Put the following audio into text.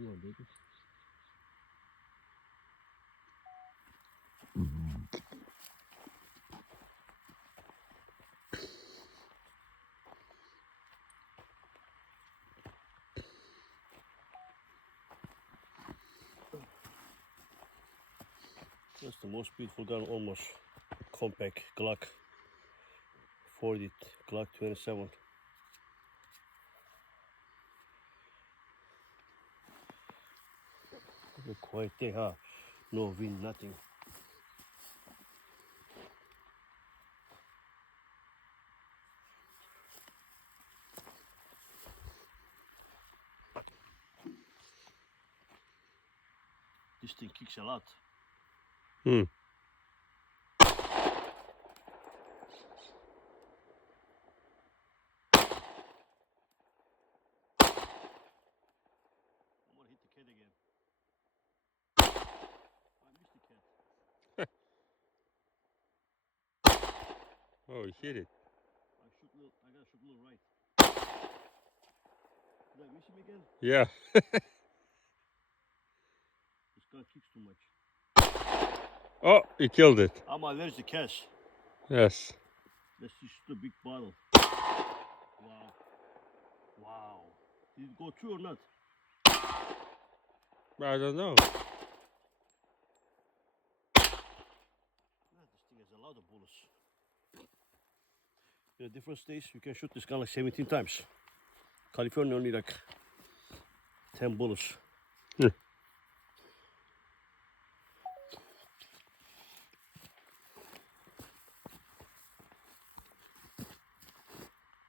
Come on, baby. That's the most beautiful gun, almost compact Glock 40, Glock 27. Look quiet day, huh? No wind, nothing. This thing kicks a lot. Hmm. I'm gonna hit the cat again. I missed the cat. Oh, you hit it. I gotta shoot a little right. Did I miss him again? Yeah. This gun kicks too much. Oh, you killed it. There's the cash. Yes. Let's just shoot a big bottle. Wow. Wow. Did it go through or not? I don't know. This thing has a lot of bullets. In a different states, you can shoot this gun like 17 times. California only like 10 bullets. Yeah.